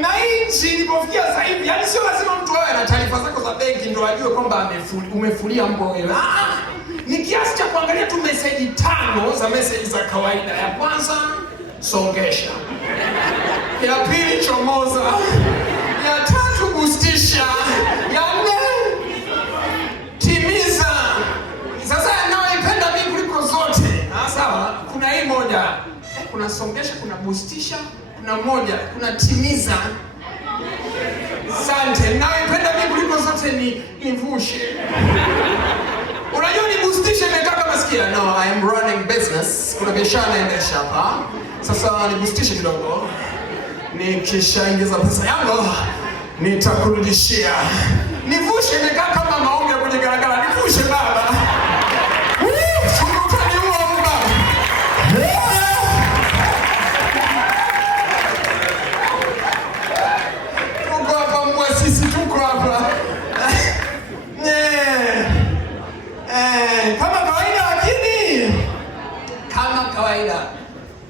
Na nchi ilipofikia sasa hivi, yani sio lazima mtu awe na taarifa zako za benki ndio ajue kwamba umefulia mbo wewe. Ni kiasi cha kuangalia tu message 5 za message za kawaida. Ya kwanza, songesha. Ya pili, chomoza. Ya tatu, bustisha. Ya nne, timiza. Sasa naoipenda mimi kuliko zote. Sawa, kuna hii moja. Kuna songesha, kuna bustisha, kuna moja, kuna timiza. Asante. Naoipenda mimi kuliko zote ni nivushe. Unajua ni bustisha imekaa kama sikia. No, I am running business. Kuna biashara naendesha hapa. Sasa ni bustisha kidogo. Nikishaingiza pesa yangu nitakurudishia. Nivushe imekaa kama maombi ya kwenye garagara. Nivushe baba.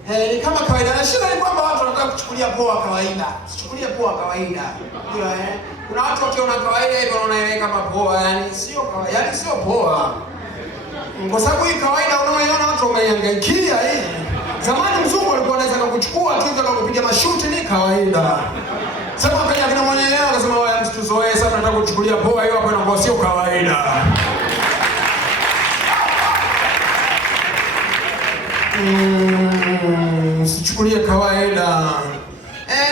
Ni kama kawaida. Na shida ni kwamba watu wanataka kuchukulia poa kawaida. Usichukulie poa kawaida. Unajua kuna watu wakiona kawaida hivyo wanaona kama poa, yani sio kawaida, yani sio poa. Kwa sababu hii kawaida unaoiona watu wamehangaikia hii. Zamani mzungu alikuwa anaweza kukuchukua tu hivyo kupiga mashuti ni kawaida. Sasa akaja kina mwenyewe akasema wewe msituzoee sana, nataka kuchukulia poa hiyo hapo inakuwa sio kawaida. Usichukulie kawaida.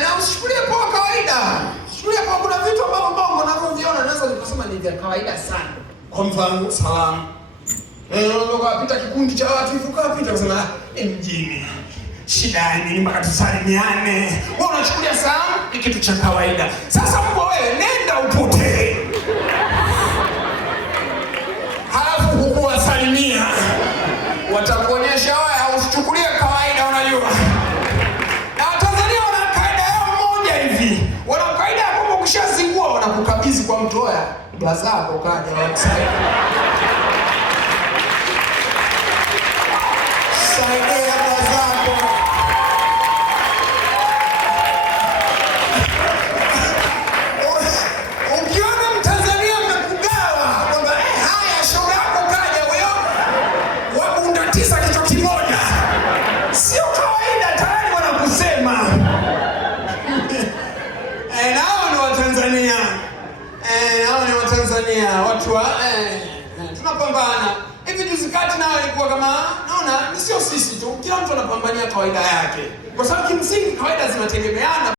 Na usichukulie poa kawaida. Usichukulie poa, kuna vitu ambavyo bongo unavyoviona naweza nikasema ni vya kawaida sana. Kwa mfano, salamu. Ndio kapita kikundi cha watu hivi kapita kusema mjini. Shida ni mpaka tusalimiane. Wewe unachukulia salamu ni kitu cha kawaida. Sasa mbona wewe nenda upotee. Halafu hukuwasalimia. Watakuonyesha wewe usichukulie kawaida, unajua. Na Tanzania wana kaida yao moja hivi. Wana kaida ya kwamba ukishazingua wanakukabidhi kwa mtu hoya. Blazako kaja website. Saidia blazako. Ukiona Mtanzania amekugawa kwamba haya shoga yako kaja huyo. Wabunda 9 kichwa kimoja. Sio kawaida, tayari wanakusema. Nao ni Watanzania. Nao ni Watanzania. Watu wa tunapambana. Hivi juzi kati nao ilikuwa kama naona ni sio sisi tu. Kila mtu anapambania kawaida yake. Kwa sababu kimsingi kawaida zinategemeana.